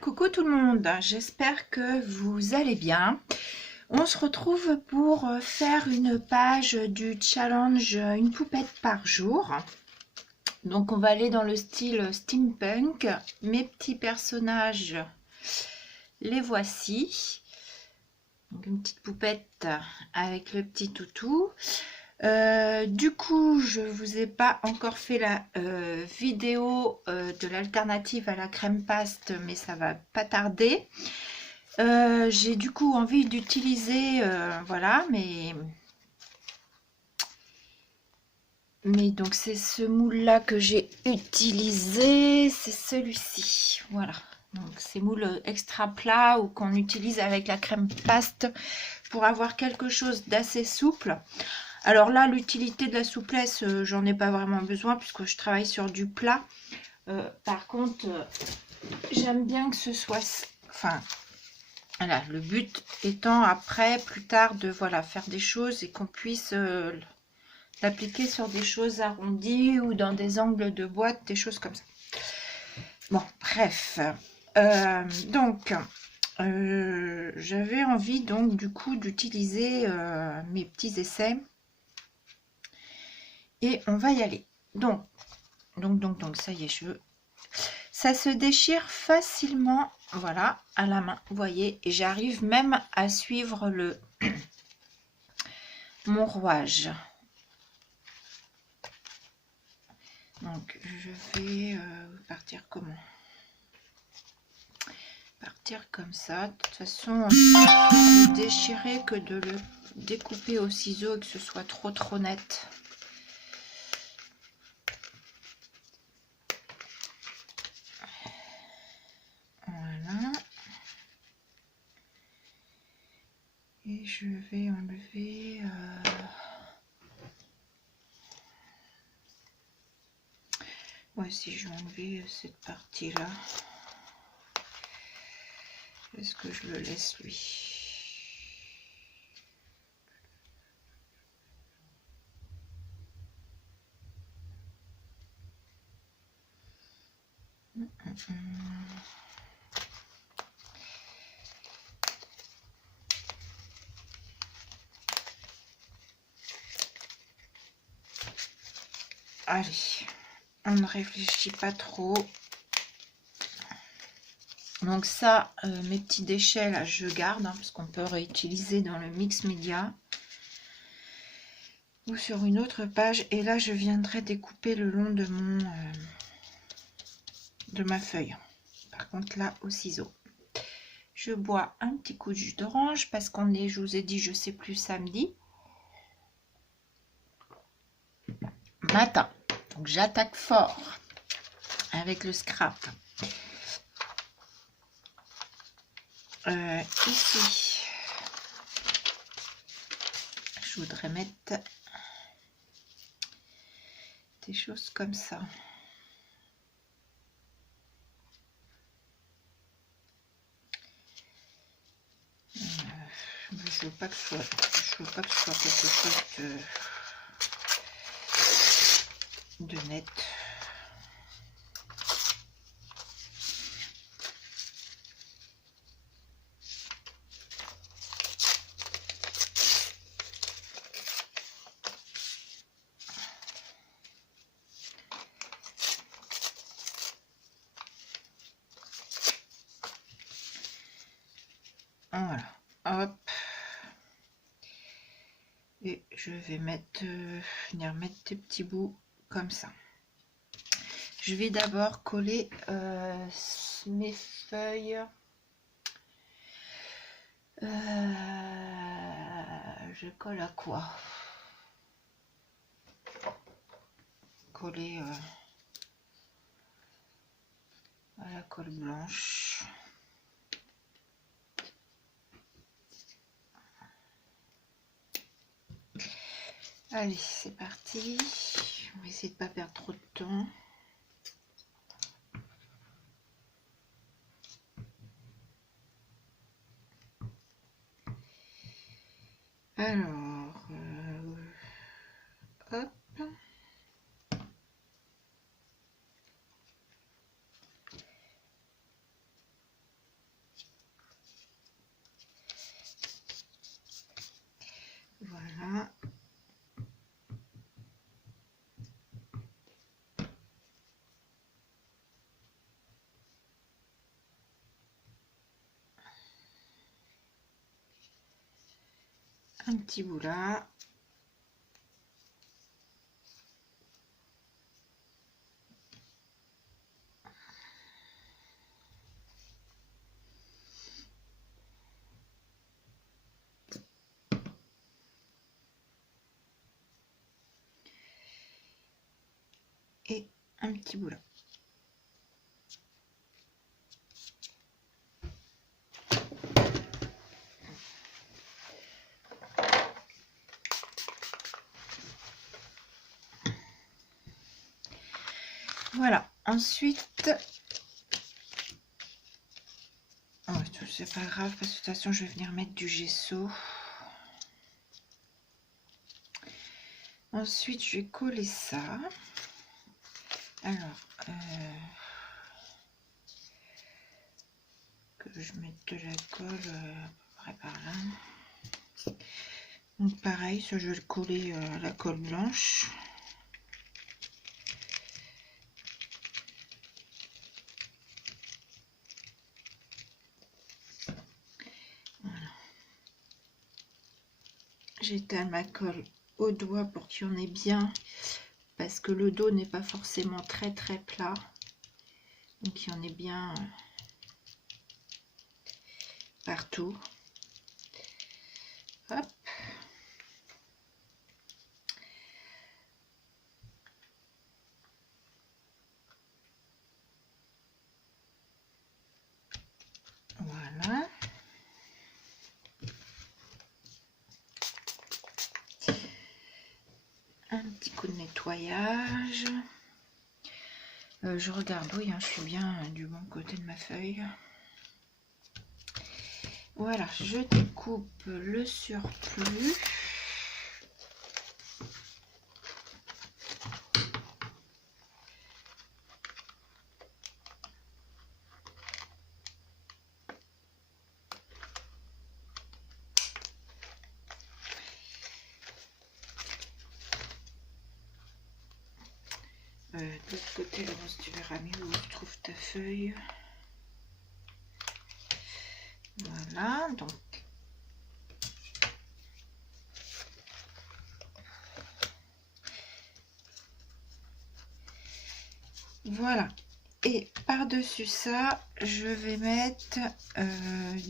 Coucou tout le monde, j'espère que vous allez bien. On se retrouve pour faire une page du challenge une poupette par jour. Donc on va aller dans le style steampunk. Mes petits personnages, les voici. Donc une petite poupette avec le petit toutou. Du coup, je vous ai pas encore fait la vidéo de l'alternative à la crème paste, mais ça va pas tarder. J'ai du coup envie d'utiliser, voilà, mais donc c'est ce moule là que j'ai utilisé, c'est celui-ci, voilà. Donc ces moules extra plats ou qu'on utilise avec la crème paste pour avoir quelque chose d'assez souple. Alors là, l'utilité de la souplesse, j'en ai pas vraiment besoin puisque je travaille sur du plat. Par contre, j'aime bien que ce soit... Enfin, voilà, le but étant après, plus tard, de voilà, faire des choses et qu'on puisse l'appliquer sur des choses arrondies ou dans des angles de boîte, des choses comme ça. Bon, bref. Donc, j'avais envie donc du coup d'utiliser mes petits essais. Et on va y aller. Donc, ça y est, ça se déchire facilement, voilà, à la main, vous voyez, et j'arrive même à suivre mon rouage. Donc, je vais partir comment? Partir comme ça. De toute façon, on ne peut déchirer que de le découper au ciseau et que ce soit trop net. Voilà. Et je vais enlever... Ouais, si je vais enlever cette partie-là, est-ce que je le laisse lui? Allez, on ne réfléchit pas trop. Donc ça, mes petits déchets là, je garde, hein, parce qu'on peut réutiliser dans le mix média ou sur une autre page. Et là, je viendrai découper le long de de ma feuille. Par contre, là, au ciseau. Je bois un petit coup de jus d'orange parce qu'on est, je vous ai dit, je sais plus, samedi matin. Donc j'attaque fort avec le scrap. Ici, je voudrais mettre des choses comme ça. Je veux pas que ce soit quelque chose de net. Voilà, hop. Et je vais mettre, venir mettre des petits bouts comme ça. Je vais d'abord coller mes feuilles. Je colle à quoi? Coller à la colle blanche. Allez, c'est parti. On va essayer de ne pas perdre trop de temps. Alors, hop. un petit bout là. Et un petit bout là. Voilà, ensuite, oh, c'est pas grave parce que de toute façon je vais venir mettre du gesso. Ensuite je vais coller ça. Alors, que je mette de la colle à peu près par là. Donc pareil, ça je vais le coller à la colle blanche. Voilà. J'étale ma colle au doigt pour qu'il y en ait bien, parce que le dos n'est pas forcément très plat. Donc il y en ait bien partout. Hop. Voilà. Un petit coup de nettoyage. Je regarde, oui, hein, je suis bien du bon côté de ma feuille. Voilà, je découpe le surplus. De l'autre côté, le rose, tu verras mieux où tu trouves ta feuille. Voilà, donc voilà. Et par-dessus ça, je vais mettre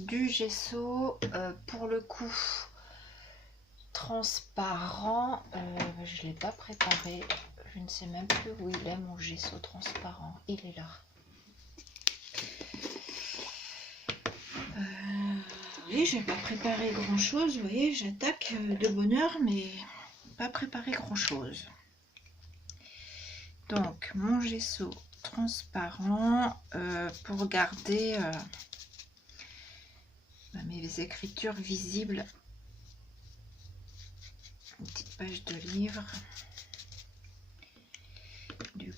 du gesso, pour le coup transparent. Je ne l'ai pas préparé. Je ne sais même plus où il est, mon gesso transparent. Il est là. Oui, je n'ai pas préparé grand chose. Vous voyez, j'attaque de bonne heure, mais pas préparé grand chose. Donc, mon gesso transparent pour garder mes écritures visibles. Une petite page de livre. Du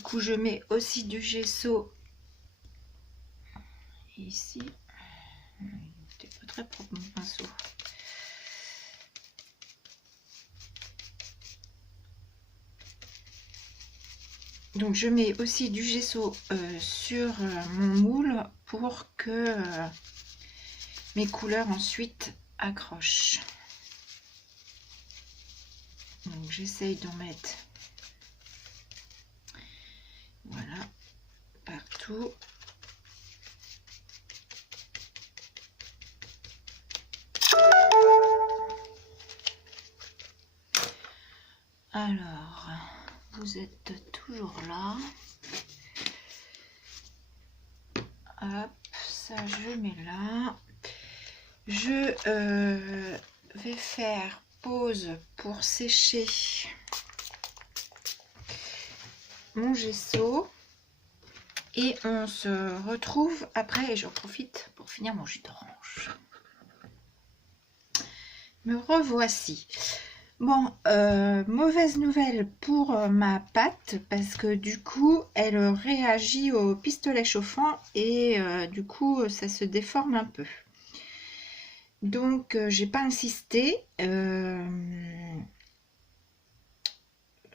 coup, je mets aussi du gesso ici. C'était pas très propre mon pinceau. Donc je mets aussi du gesso sur mon moule pour que mes couleurs ensuite accrochent. Donc j'essaye d'en mettre, voilà, partout. Alors, vous êtes toujours là. Hop, ça je mets là. Je vais faire pause pour sécher mon gesso et on se retrouve après. Et j'en profite pour finir mon jus d'orange. Me revoici. Bon, mauvaise nouvelle pour ma pâte parce que du coup elle réagit au pistolet chauffant et du coup ça se déforme un peu. Donc j'ai pas insisté.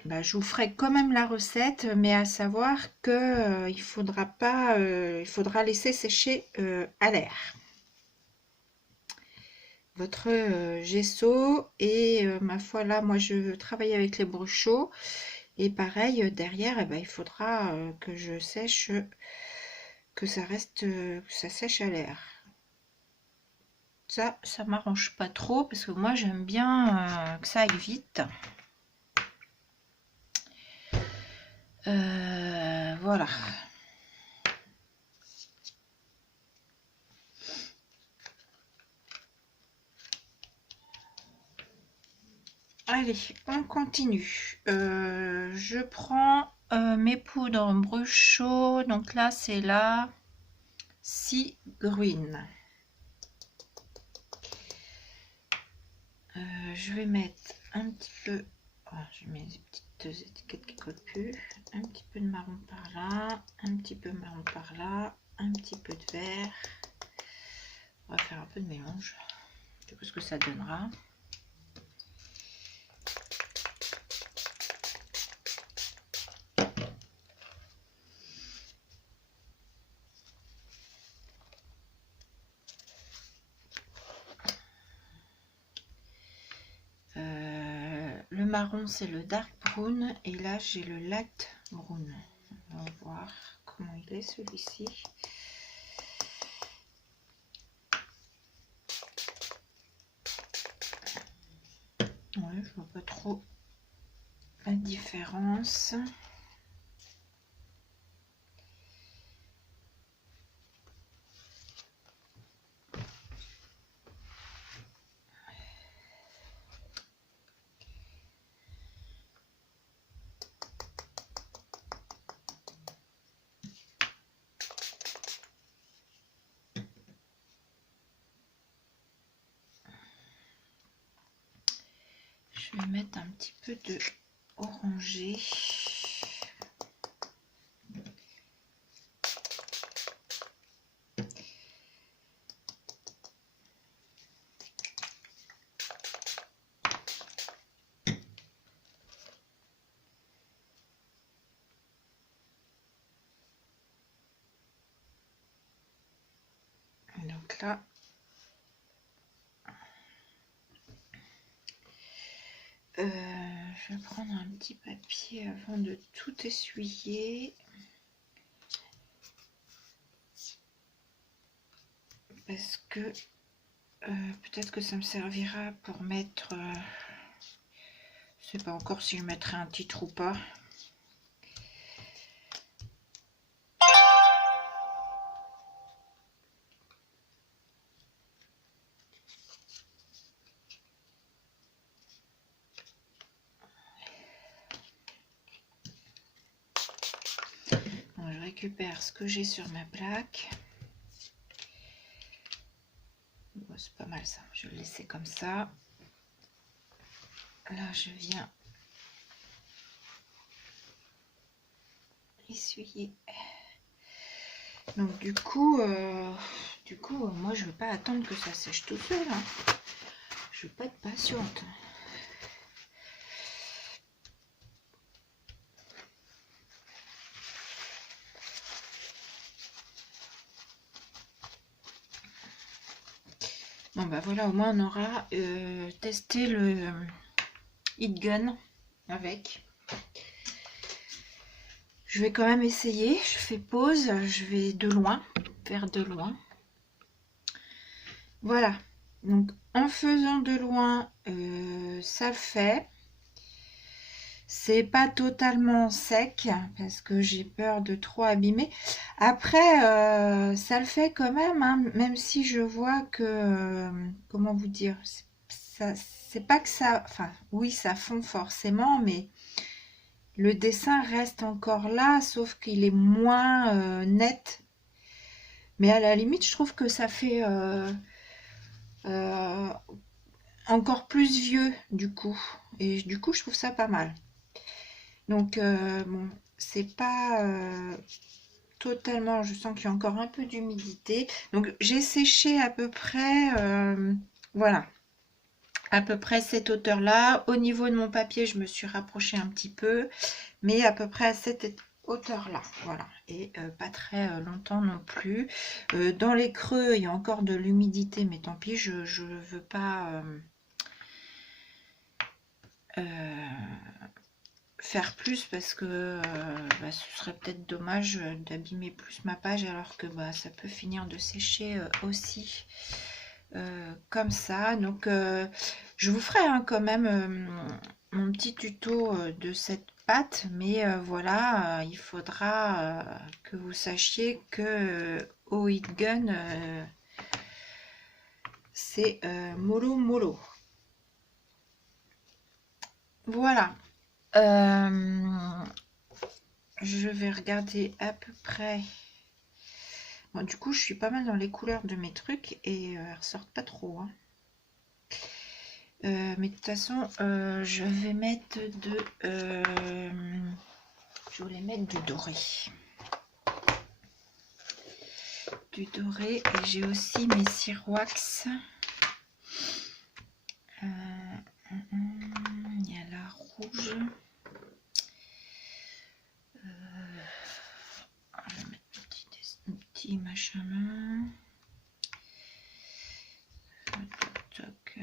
bah, je vous ferai quand même la recette, mais à savoir que il faudra pas, il faudra laisser sécher à l'air votre gesso. Et ma foi, là, moi, je travaille avec les broches chauds. Et pareil, derrière, eh ben, il faudra que je sèche, que ça reste, que ça sèche à l'air. Ça m'arrange pas trop parce que moi, j'aime bien que ça aille vite. Voilà. Allez, on continue. Je prends mes poudres brush chaud. Donc là, c'est la Sea Green. Je vais mettre un petit peu. Oh, je mets des petites étiquettes qui collent plus. Un petit peu de marron par là, un petit peu de marron par là, un petit peu de vert. On va faire un peu de mélange. Je sais pas ce que ça donnera. Le marron, c'est le dark brown et là j'ai le light brown. On va voir comment il est celui-ci. Ouais, je vois pas trop la différence. Je vais mettre un petit peu de orangé. Donc là, je vais prendre un petit papier avant de tout essuyer. Parce que peut-être que ça me servira pour mettre... je sais pas encore si je mettrai un titre ou pas. Bon, je récupère ce que j'ai sur ma plaque. Bon, c'est pas mal ça, je vais le laisser comme ça. Là, je viens essuyer. Donc du coup, moi je veux pas attendre que ça sèche tout seul. Hein. Je veux pas être patiente. Bon bah voilà, au moins on aura testé le Heat Gun avec. Je vais quand même essayer, je fais pause, je vais de loin, vers de loin. Voilà, donc en faisant de loin, ça le fait. C'est pas totalement sec parce que j'ai peur de trop abîmer. Après, ça le fait quand même, hein, même si je vois que, comment vous dire, c'est pas que ça, enfin oui, ça fond forcément, mais le dessin reste encore là, sauf qu'il est moins net. Mais à la limite, je trouve que ça fait euh, encore plus vieux du coup. Et du coup, je trouve ça pas mal. Donc, bon, c'est pas totalement, je sens qu'il y a encore un peu d'humidité. Donc, j'ai séché à peu près, voilà. à peu près cette hauteur là. Au niveau de mon papier, je me suis rapprochée un petit peu, mais à peu près à cette hauteur là, voilà, et pas très longtemps non plus. Dans les creux il y a encore de l'humidité, mais tant pis, je veux pas faire plus parce que bah, ce serait peut-être dommage d'abîmer plus ma page, alors que bah, ça peut finir de sécher aussi comme ça. Donc je vous ferai quand même mon petit tuto de cette pâte, mais voilà, il faudra que vous sachiez que au Heat Gun c'est mollo mollo. Voilà. Je vais regarder à peu près. Bon, du coup, je suis pas mal dans les couleurs de mes trucs et elles ressortent pas trop, hein. Mais de toute façon, je vais mettre je voulais mettre du doré. Du doré, et j'ai aussi mes Ciroix. Il y a la rouge. Je vais mettre un petit machin là. Toc.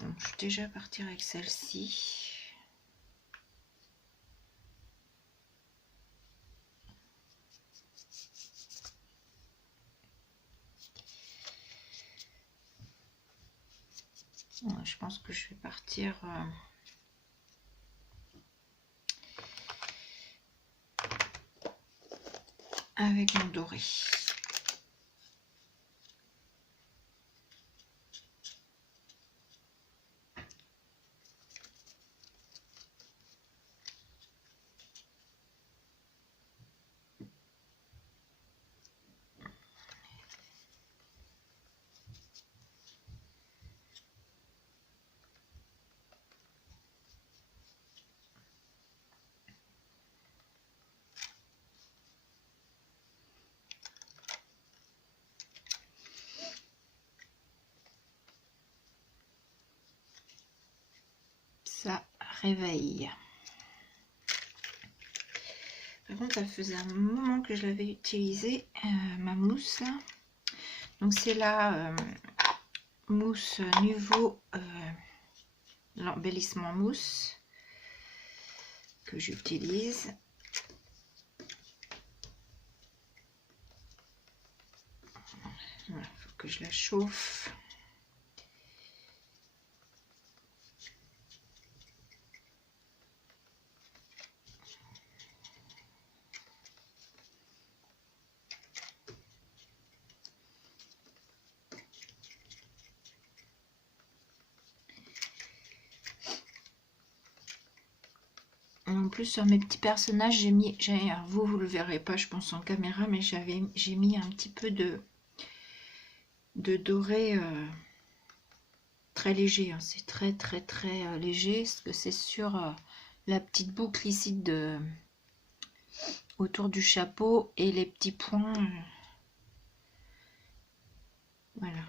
Donc, je vais déjà partir avec celle-ci. Ouais, je pense que je vais partir avec mon doré. Ça réveille. Par contre, ça faisait un moment que je l'avais utilisé, ma mousse. Donc c'est la mousse Nuvo, l'embellissement mousse que j'utilise. Voilà, faut que je la chauffe. En plus, sur mes petits personnages, j'ai mis, vous le verrez pas, je pense en caméra, mais j'ai mis un petit peu de doré très léger, hein. C'est très très très léger, parce que c'est sur la petite boucle ici autour du chapeau et les petits points. Voilà.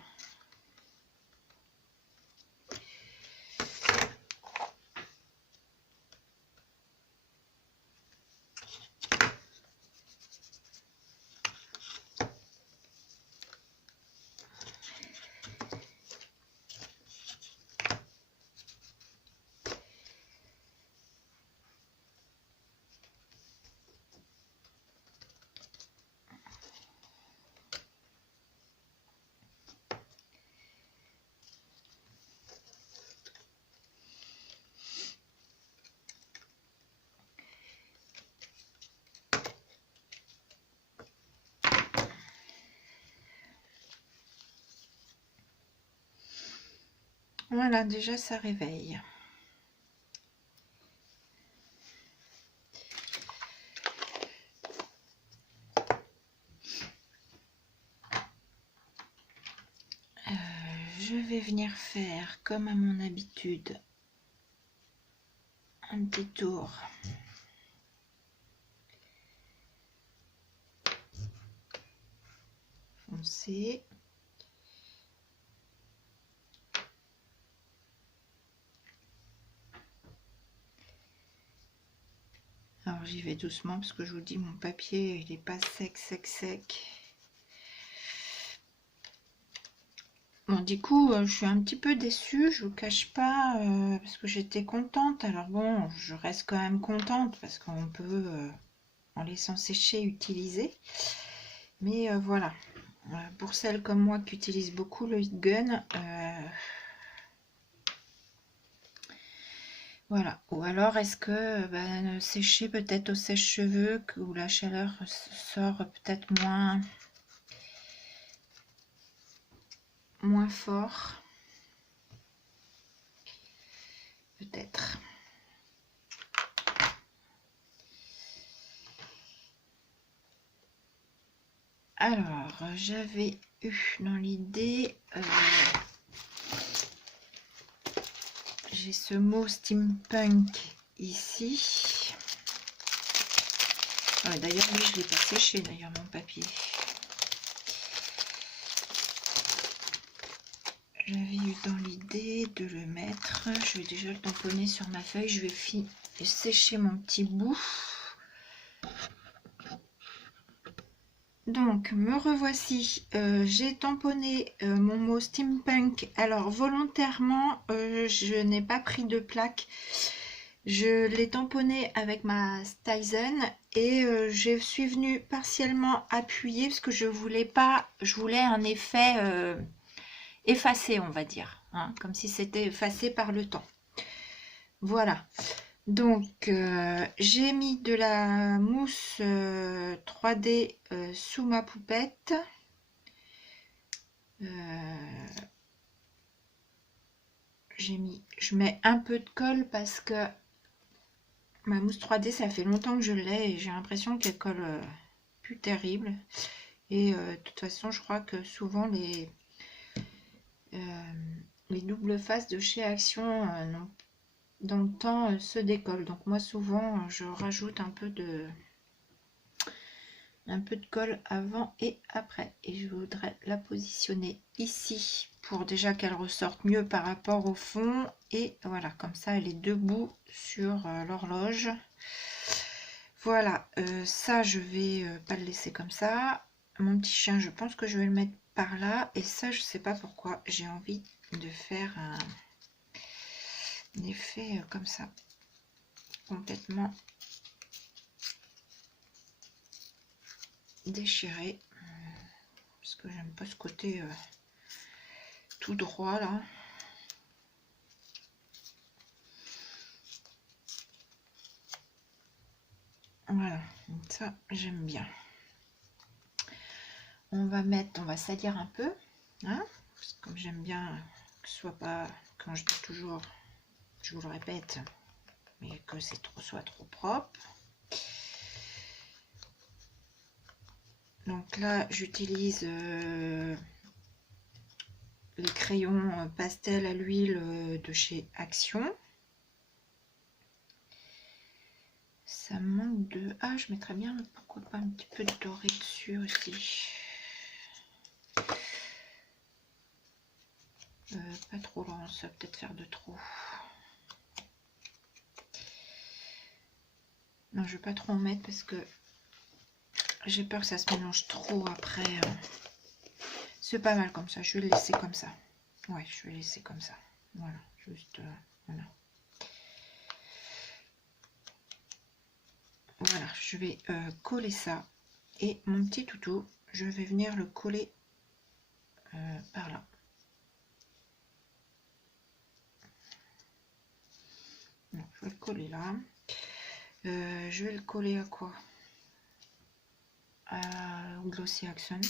Voilà, déjà ça réveille. Je vais venir faire comme à mon habitude un petit tour foncé. Alors j'y vais doucement parce que je vous dis, mon papier il est pas sec. Bon, du coup, je suis un petit peu déçue, je vous cache pas, parce que j'étais contente. Alors bon, je reste quand même contente parce qu'on peut, en laissant sécher, utiliser. Mais voilà, pour celles comme moi qui utilisent beaucoup le heat gun, voilà. Ou alors est-ce que sécher peut-être au sèche-cheveux où la chaleur sort peut-être moins fort, peut-être. Alors, j'avais eu dans l'idée, j'ai ce mot steampunk ici. Ouais, d'ailleurs, lui, je l'ai pas séché, d'ailleurs, mon papier. J'avais eu dans l'idée de le mettre. Je vais déjà le tamponner sur ma feuille. Je vais sécher mon petit bout. Donc, me revoici. J'ai tamponné mon mot steampunk. Alors, volontairement, je n'ai pas pris de plaque. Je l'ai tamponné avec ma Tizen et je suis venue partiellement appuyer parce que je voulais un effet effacé, on va dire, hein, comme si c'était effacé par le temps. Voilà. Donc, j'ai mis de la mousse 3D sous ma poupette. Je mets un peu de colle parce que ma mousse 3D, ça fait longtemps que je l'ai et j'ai l'impression qu'elle colle plus terrible. Et de toute façon, je crois que souvent les doubles faces de chez Action dans le temps se décollent. Donc moi, souvent, je rajoute un peu de colle avant et après. Et je voudrais la positionner ici pour déjà qu'elle ressorte mieux par rapport au fond. Et voilà, comme ça, elle est debout sur l'horloge. Voilà, ça, je vais pas le laisser comme ça. Mon petit chien, je pense que je vais le mettre par là. Et ça, je sais pas pourquoi. J'ai envie de faire un effet comme ça. Complètement déchiré. Parce que j'aime pas ce côté tout droit là. Voilà, ça j'aime bien. On va salir un peu, hein, parce que comme j'aime bien que ce soit pas, quand je dis toujours, je vous le répète, mais que c'est soit trop propre. Donc là, j'utilise les crayons pastel à l'huile de chez Action. Ça manque de... Ah, je mettrais bien, pourquoi pas un petit peu de doré dessus aussi. Pas trop lent, ça va peut-être faire de trop. Non, je vais pas trop en mettre parce que j'ai peur que ça se mélange trop après. C'est pas mal comme ça, je vais le laisser comme ça. Ouais, je vais laisser comme ça. Voilà, juste... voilà. Voilà, je vais coller ça. Et mon petit toutou, je vais venir le coller par là. Donc, je vais le coller là. Je vais le coller à quoi? Au Glossy Accent.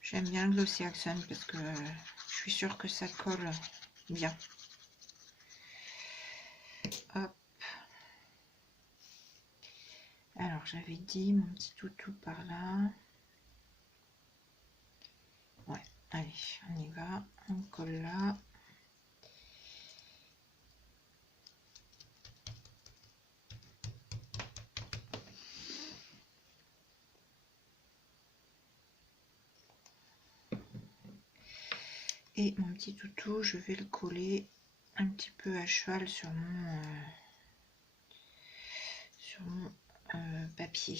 J'aime bien le Glossy Accent parce que je suis sûre que ça colle bien. Hop. Alors, j'avais dit mon petit toutou par là. Ouais, allez, on y va. On colle là. Et mon petit toutou, je vais le coller un petit peu à cheval sur mon papier.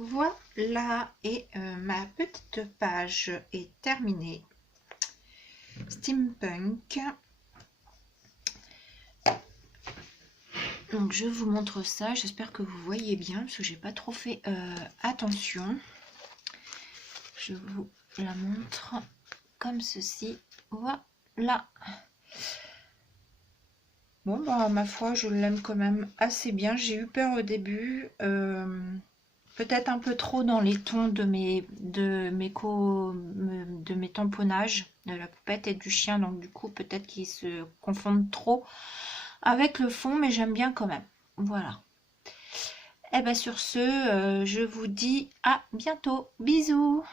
Voilà, et ma petite page est terminée. Steampunk. Donc je vous montre ça, j'espère que vous voyez bien, parce que j'ai pas trop fait attention. Je vous la montre comme ceci. Voilà. Bon, bah, ma foi, je l'aime quand même assez bien. J'ai eu peur au début. Peut-être un peu trop dans les tons de mes tamponnages de la poupette et du chien. Donc, du coup, peut-être qu'ils se confondent trop avec le fond, mais j'aime bien quand même. Voilà. Et bien, sur ce, je vous dis à bientôt. Bisous!